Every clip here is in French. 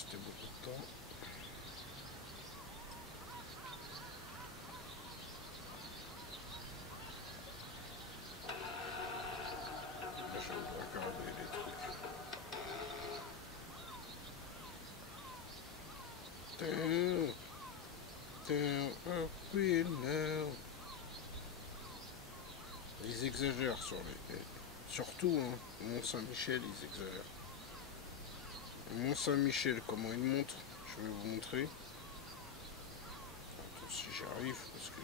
rester beaucoup de temps. Là, j'aime bien regarder les trucs. Ils exagèrent sur les. Surtout, hein, Mont-Saint-Michel, ils exagèrent. Mont-Saint-Michel, comment ils montrent, je vais vous montrer. Attends, si j'y arrive, parce que.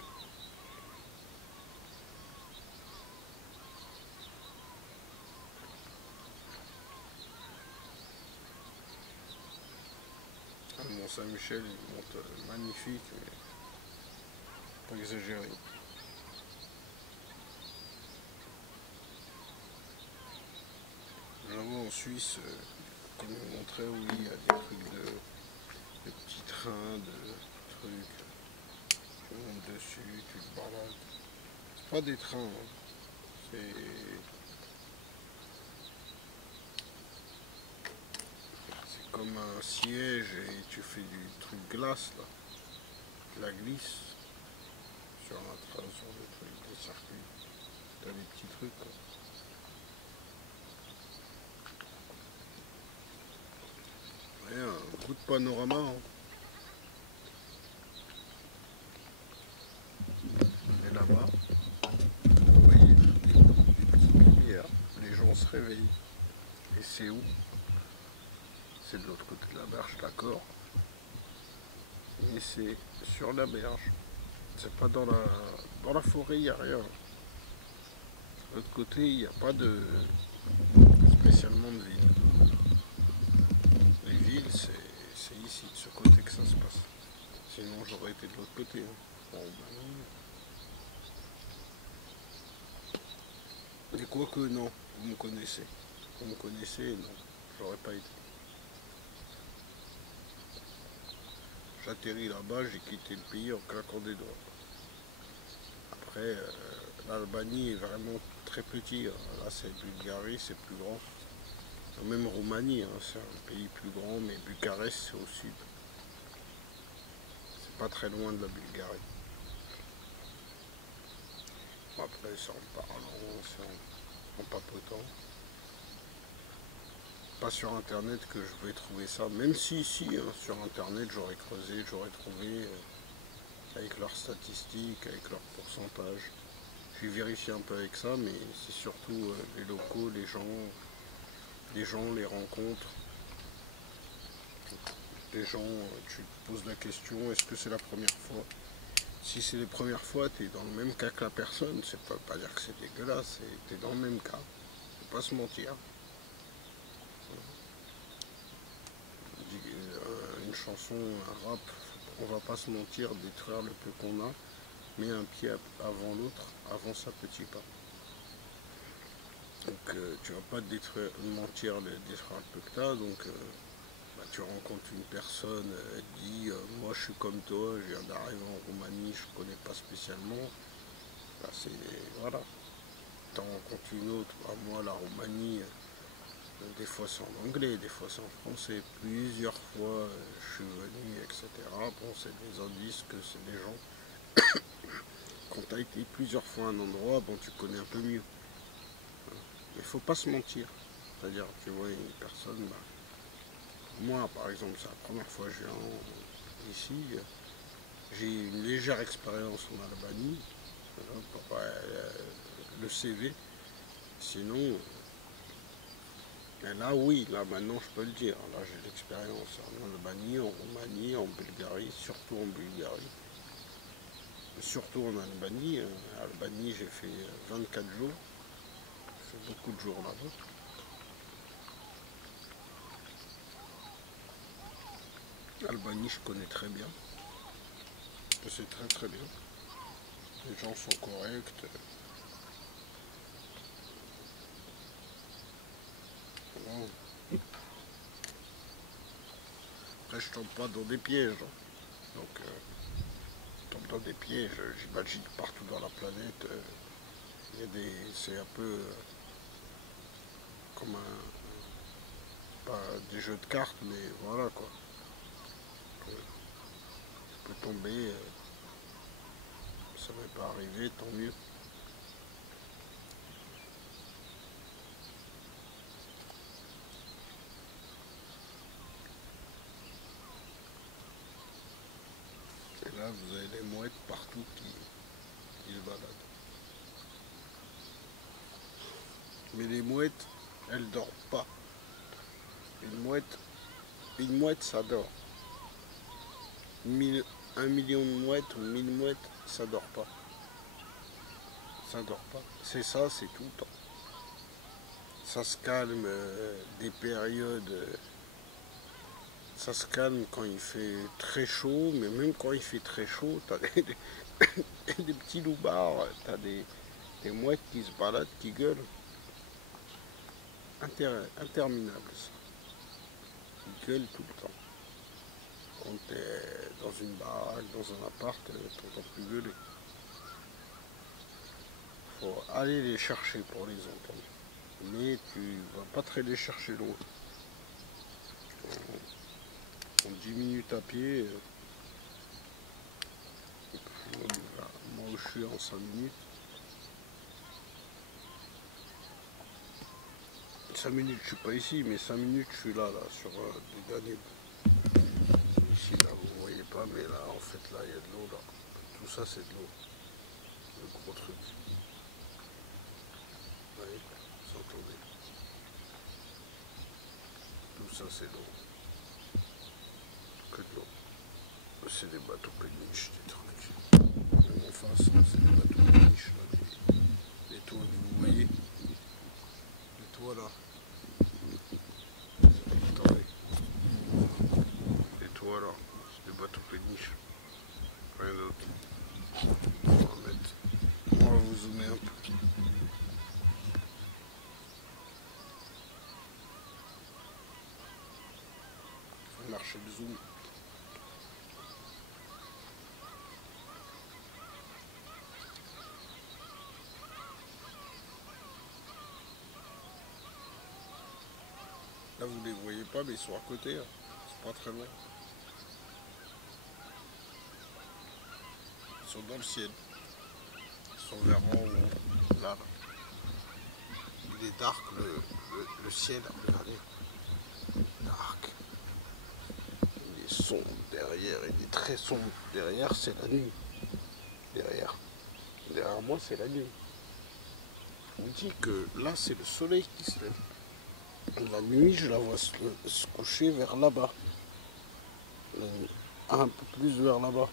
Ah, Mont-Saint-Michel, il monte magnifique, mais pas exagéré. Là-bas en Suisse, comme je vous montrais, oui, il y a des trucs de petits trains, de trucs. Tu montes dessus, tu te balades. C'est pas des trains, hein. C'est comme un siège et tu fais du truc glace là. La glisse sur un train, sur des trucs, des circuits. T'as des petits trucs quoi. Et un coup de panorama, hein. Et là-bas, vous voyez des petites lumières. Les gens se réveillent. Et c'est où? C'est de l'autre côté de la berge, d'accord. Mais c'est sur la berge. C'est pas dans la forêt, il n'y a rien. De l'autre côté, il n'y a pas de spécialement de ville. Les villes, c'est ici, de ce côté que ça se passe. Sinon, j'aurais été de l'autre côté. Hein. Bon, mais quoi que non, vous me connaissez. Vous me connaissez, non, j'aurais pas été. J'atterris là-bas, j'ai quitté le pays en claquant des doigts. Après, l'Albanie est vraiment très petit. Hein. Là, c'est Bulgarie, c'est plus grand. Même Roumanie, hein, c'est un pays plus grand, mais Bucarest, c'est au sud. C'est pas très loin de la Bulgarie. Après, c'est en parlant, c'est en papotant. Pas sur internet que je vais trouver ça, même si ici, hein, sur internet, j'aurais creusé, j'aurais trouvé avec leurs statistiques, avec leurs pourcentages. J'ai vérifié un peu avec ça, mais c'est surtout les locaux, les gens, les rencontres. Les gens, tu te poses la question, est-ce que c'est la première fois? Si c'est les premières fois, tu es dans le même cas que la personne. Ça ne veut pas dire que c'est dégueulasse, tu es dans le même cas. Faut pas se mentir. Une chanson, un rap, on va pas se mentir, détruire le peu qu'on a, mais un pied avant l'autre, avance un petit pas. Donc tu vas pas détruire, mentir, détruire le peu que tu as, donc tu rencontres une personne, elle dit moi je suis comme toi, je viens d'arriver en Roumanie, je connais pas spécialement. Bah, voilà. T'en rencontres une autre, bah, moi la Roumanie, des fois c'est en anglais, des fois c'est en français, plusieurs fois je suis venu, etc. Bon, c'est des indices que c'est des gens. Quand tu as été plusieurs fois à un endroit, bon, tu connais un peu mieux. Mais il faut pas se mentir. C'est-à-dire, tu vois une personne, bah, moi par exemple, c'est la première fois que je viens ici, j'ai une légère expérience en Albanie, pour le CV. Sinon, là oui, là maintenant je peux le dire. Là j'ai l'expérience en Albanie, en Roumanie, en Bulgarie, surtout en Bulgarie. Surtout en Albanie. En Albanie j'ai fait 24 jours. J'ai fait beaucoup de jours là-bas. Albanie je connais très bien. C'est très très bien. Les gens sont corrects. Bon. Après je tombe pas dans des pièges. Donc je tombe dans des pièges, j'imagine partout dans la planète. C'est un peu comme pas des jeux de cartes, mais voilà quoi. peut tomber, ça m'est pas arrivé, tant mieux. Et là, vous avez les mouettes partout qui se baladent. Mais les mouettes, elles dorment pas. Une mouette, ça dort. 1 million de mouettes ou 1000 mouettes, ça dort pas. Ça dort pas. C'est ça, c'est tout le temps. Ça se calme des périodes. Ça se calme quand il fait très chaud, mais même quand il fait très chaud, t'as des petits loupards, t'as des mouettes qui se baladent, qui gueulent. Interminable ça. Ils gueulent tout le temps. Quand t'es dans une baraque, dans un appart, t'entends plus gueuler. Faut aller les chercher pour les entendre. Mais tu vas pas très les chercher loin. En 10 minutes à pied, et puis, moi où je suis en 5 minutes. 5 minutes je suis pas ici, mais 5 minutes je suis là sur des Danube. Ici là vous voyez pas, mais là en fait là il y a de l'eau là. Tout ça c'est de l'eau. Le gros truc. Vous voyez, vous entendez. Tout ça c'est l'eau. Que de l'eau. C'est des bateaux péniches, des trucs. Même en face, c'est des bateaux péniches là. Les toits que vous voyez. Les toits là. Attendez. Les toits là. C'est des bateaux péniches. Rien d'autre. On va vous zoomer un peu. Faut marcher le zoom. Là vous les voyez pas, mais ils sont à côté. Hein. C'est pas très loin. Ils sont dans le ciel. Ils sont vers en haut. Là. Il est dark le ciel. Regardez. Dark. Il est sombre derrière. Il est très sombre. Derrière c'est la nuit. Derrière moi c'est la nuit. On dit que là c'est le soleil qui se lève. La nuit, je la vois se coucher vers là-bas. Un peu plus vers là-bas.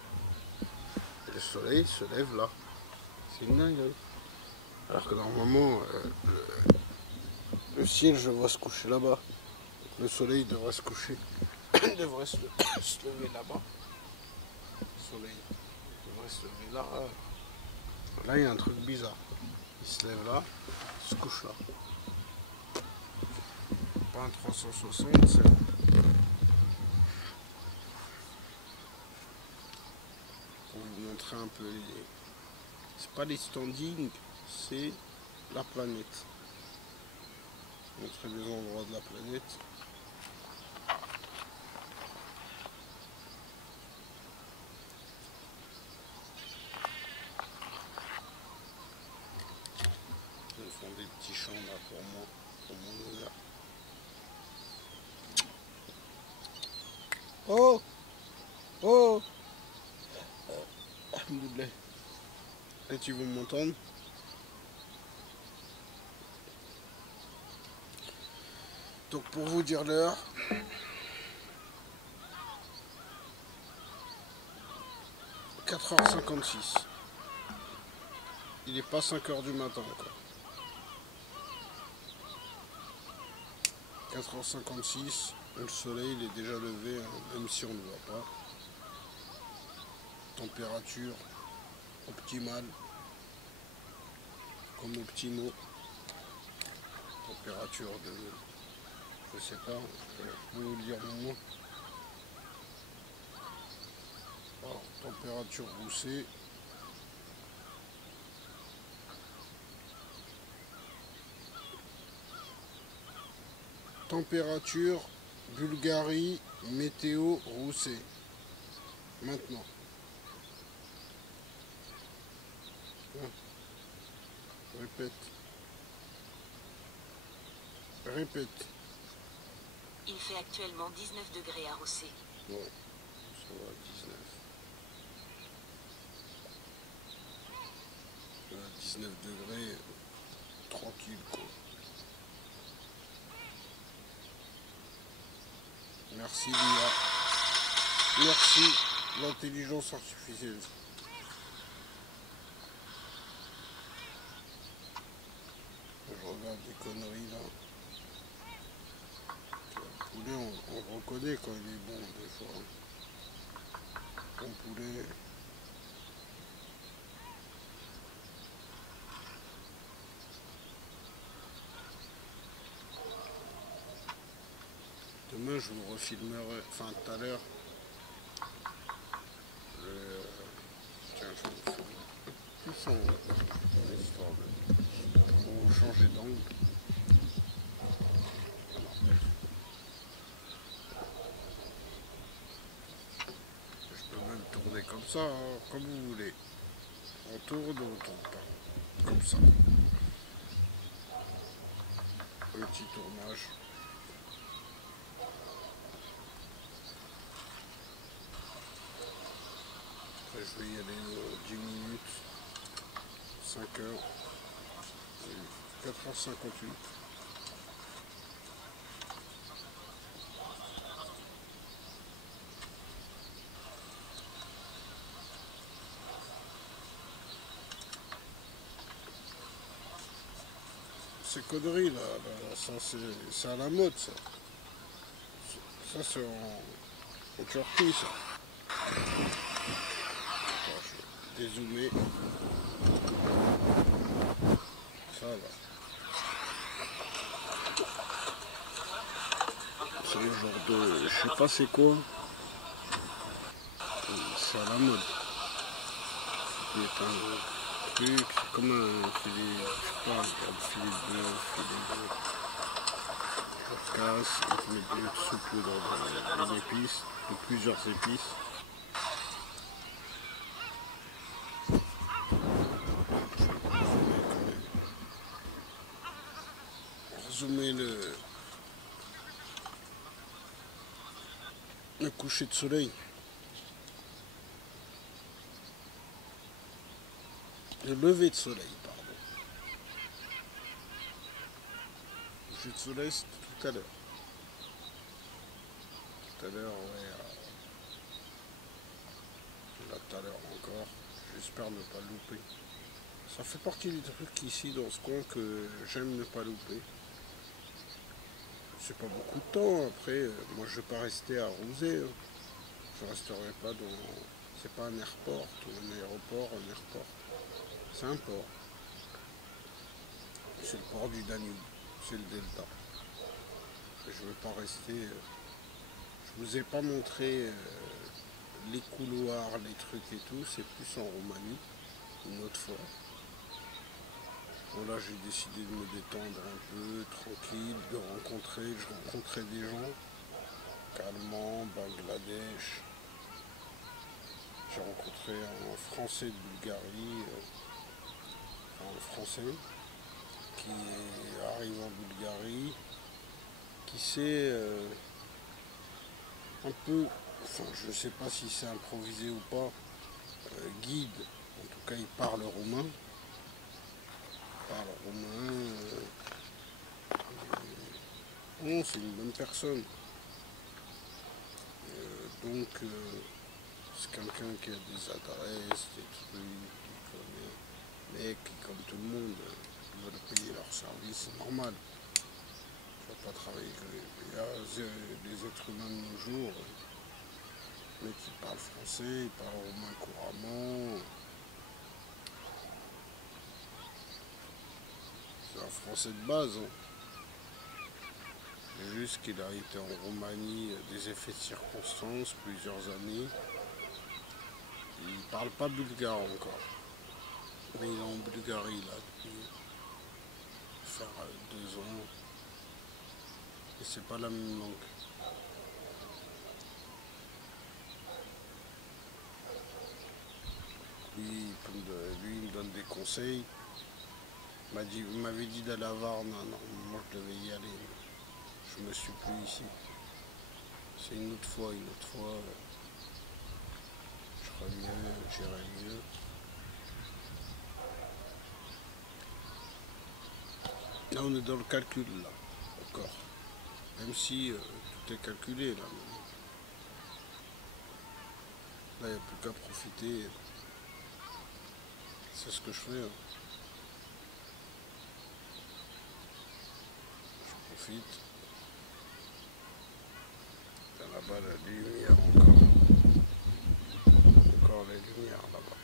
Le soleil se lève là. C'est une dinguerie. Alors que normalement, le ciel, je le vois se coucher là-bas. Le soleil devrait se coucher. devrait se lever là-bas. Le soleil devrait se lever là. Là, il y a un truc bizarre. Il se lève là, il se couche là. Pas un 360, c'est... Pour vous montrer un peu les... C'est pas les standings, c'est la planète. Montrer les endroits de la planète. Ils font des petits champs là pour moi, pour mon honneur. Oh! Oh! Alhamdoulilah. Et tu veux m'entendre? Donc pour vous dire l'heure, 4h56. Il n'est pas 5h du matin encore. 4h56, le soleil il est déjà levé, hein, même si on ne le voit pas. Température optimale, comme optimaux. Température de... je sais pas, je vais vous le dire maintenant. Alors, température roussée. Température Bulgarie météo roussée. Maintenant. Hein, répète. Répète. Il fait actuellement 19 degrés à Rossé. Ouais, ça va, 19. 19 degrés, tranquille quoi. Merci l'IA. Merci l'intelligence artificielle. Je regarde des conneries là. Le poulet, on reconnaît quand il est bon des fois. Bon poulet. Demain je vous refilmerai, enfin tout à l'heure. Tiens, je vais vous filmer plus en histoire pour changer d'angle. Je peux même tourner comme ça, hein, comme vous voulez. On tourne ou on tourne pas. Comme ça. Petit tournage. Après je vais y aller 10 minutes. 5 heures. 4h58. Ces conneries là, ça c'est à la mode ça. Ça c'est en Turquie ça. Attends, je vais dézoomer. Ça là. C'est le genre de. Je sais pas c'est quoi. C'est à la mode. C'est un truc, c'est comme un filet, je sais pas, un filet de bœuf, filet de casse, on te met de soupe dans des épices, de plusieurs épices. Zoomer le coucher de soleil. Le lever de soleil, pardon. Le coucher de soleil, c'était tout à l'heure. Tout à l'heure, ouais. Là, tout à l'heure encore. J'espère ne pas louper. Ça fait partie des trucs ici dans ce coin que j'aime ne pas louper. C'est pas beaucoup de temps. Après, moi, je vais pas rester à Rouzé. Hein. Je resterai pas dans. C'est pas un airport ou un aéroport, un airport. C'est un port. C'est le port du Danube. C'est le delta. Et je ne veux pas rester. Je vous ai pas montré les couloirs, les trucs et tout. C'est plus en Roumanie. Une autre fois. Bon là j'ai décidé de me détendre un peu, tranquille, de rencontrer. Je rencontrais des gens. Calmement, Bangladesh. J'ai rencontré un Français de Bulgarie. Un Français qui arrive en Bulgarie, qui sait un peu, enfin je ne sais pas si c'est improvisé ou pas, guide, en tout cas il parle roumain. Non, c'est une bonne personne. Donc c'est quelqu'un qui a des adresses, des trucs, qui connaît, mais qui comme tout le monde, veulent payer leur service, c'est normal. Il ne faut pas travailler avec eux. Il y a des êtres humains de nos jours, mais qui parlent français, ils parlent roumain couramment. C'est un français de base. Hein. C'est juste qu'il a été en Roumanie des effets de circonstances, plusieurs années. Il ne parle pas bulgare encore. Mais il est en Bulgarie là depuis faire 2 ans. Et c'est pas la même langue. lui, il me donne des conseils. Il m'avait dit d'aller à Varna, normalement je devais y aller. Je me suis plus ici. C'est une autre fois, je ferai mieux, j'irai mieux. Là on est dans le calcul là, encore. Même si tout est calculé là. Là il n'y a plus qu'à profiter. C'est ce que je fais. Hein. Je profite. Là-bas la lumière encore. Encore les lumières là-bas.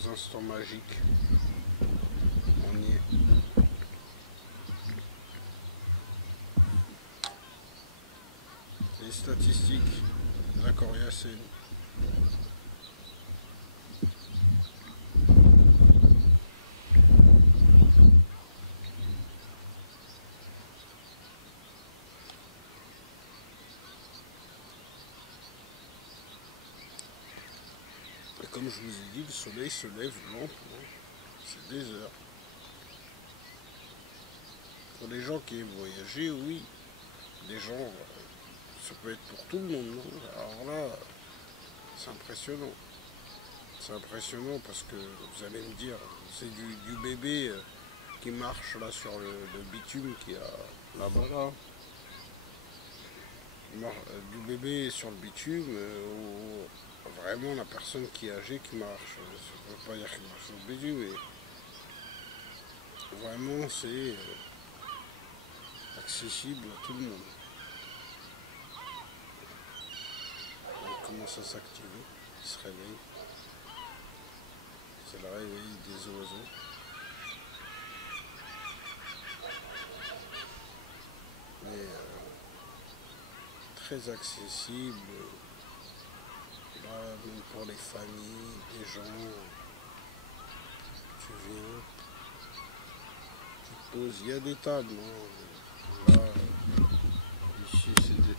Des instants magiques. On y est. Les statistiques de la coriacène. Et comme je vous ai dit, le soleil se lève lentement. C'est des heures. Pour les gens qui aiment voyager, oui. Les gens, ça peut être pour tout le monde. Non, alors là, c'est impressionnant. C'est impressionnant parce que vous allez me dire, c'est du bébé qui marche là sur le bitume qu'il y a là-bas. Là. Du bébé sur le bitume, vraiment la personne qui est âgée qui marche. Ça ne veut pas dire qu'il marche sur le bitume, mais vraiment c'est accessible à tout le monde. Il commence à s'activer, il se réveille. C'est le réveil des oiseaux. Mais très accessible, même pour les familles, les gens. Tu viens, tu te poses, il y a des tables. Hein. Là, ici c'est des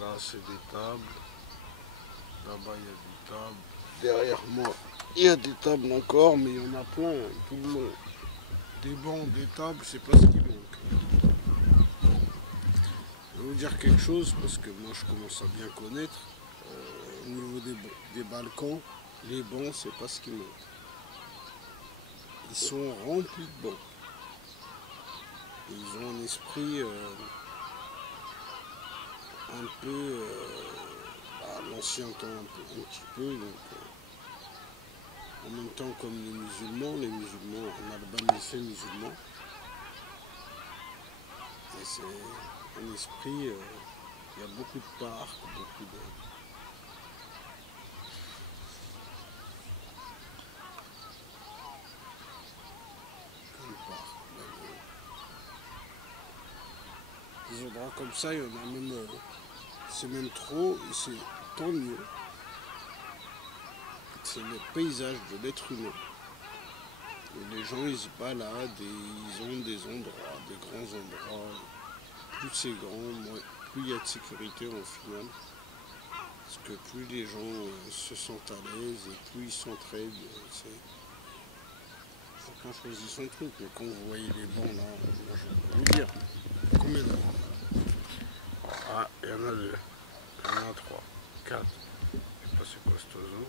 là c'est des tables. Là-bas il y a des tables. Derrière moi il y a des tables encore, mais il y en a plein tout le long. Des bancs, des tables, c'est pas ce qui manque. Je vais vous dire quelque chose parce que moi je commence à bien connaître. Au niveau des balcons, les bancs c'est pas ce qui manque. Ils sont remplis de bancs. Ils ont un esprit un peu à l'ancien temps, un petit peu. Donc, en même temps comme les musulmans en Albanie c'est musulman. Et c'est un esprit, il y a beaucoup de parcs, beaucoup de... Des endroits comme ça, il y en a même, c'est même trop, et c'est tant mieux. C'est le paysage de l'être humain. Et les gens, ils se baladent et ils ont des endroits, des grands endroits. Plus c'est grand, plus il y a de sécurité en final. Parce que plus les gens se sentent à l'aise et plus ils s'entraident. Chacun choisit son truc. Mais quand vous voyez les bancs là, je vais vous dire. Combien de bancs? Ah, il y en a 2. Il y en a 3. 4. Je sais pas c'est quoi cet oiseau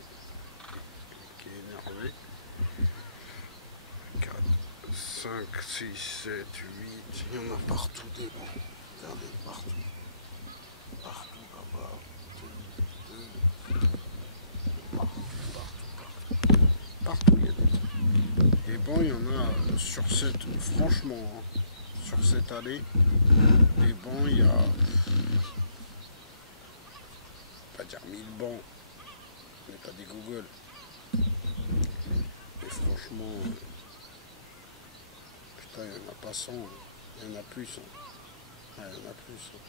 qui est énervé. 4, 5, 6, 7, 8. Il y en a partout des bancs. Regardez, partout. Partout là-bas. Partout il y a des bancs. Des bancs, il y en a sur cette... Franchement, hein, sur cette allée, des bancs, il y a... Pas dire 1000 bancs. Mais pas des Google. Et franchement... Putain, il n'y en a pas 100. Il y en a plus. Hein. Ouais, il y en a plus. Hein.